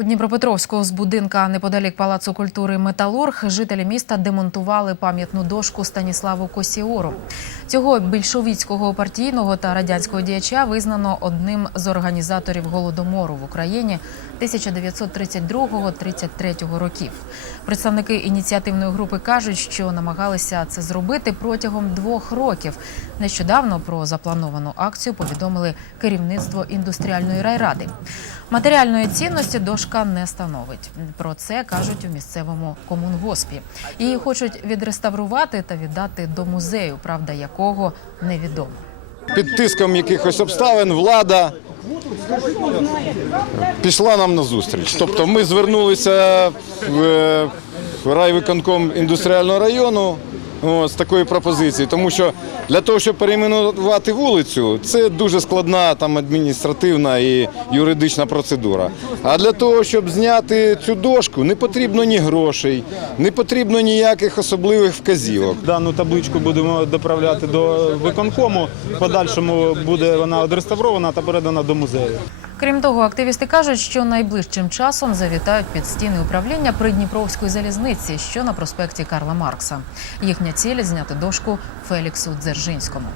У Дніпропетровську з будинка неподалік Палацу культури Металург жителі міста демонтували пам'ятну дошку Станіславу Косіору. Цього більшовіцького партійного та радянського діяча визнано одним з організаторів голодомору в Україні 1932-33 років. Представники ініціативної групи кажуть, що намагалися це зробити протягом двох років. Нещодавно про заплановану акцію повідомили керівництво індустріальної райради. Матеріальної цінності дошка не становить. Про це кажуть у місцевому комунгоспі. Її хочуть відреставрувати та віддати до музею, правда якого невідомо. Під тиском якихось обставин влада пішла нам на зустріч. Тобто ми звернулися в е, райвиконком індустріального району о, з такою пропозицією, тому що для того, щоб перейменувати вулицю, це дуже складна там адміністративна і юридична процедура. А для того, щоб зняти цю дошку, не потрібно ні грошей, не потрібно ніяких особливих вказівок. Дану табличку будемо доправляти до виконкому. В подальшому буде вона відреставрована та передана до музею. Крім того, активісти кажуть, що найближчим часом завітають під стіни управління Придніпровської залізниці, що на проспекті Карла Маркса. Їхня ціль зняти дошку Феліксу Дзержинському.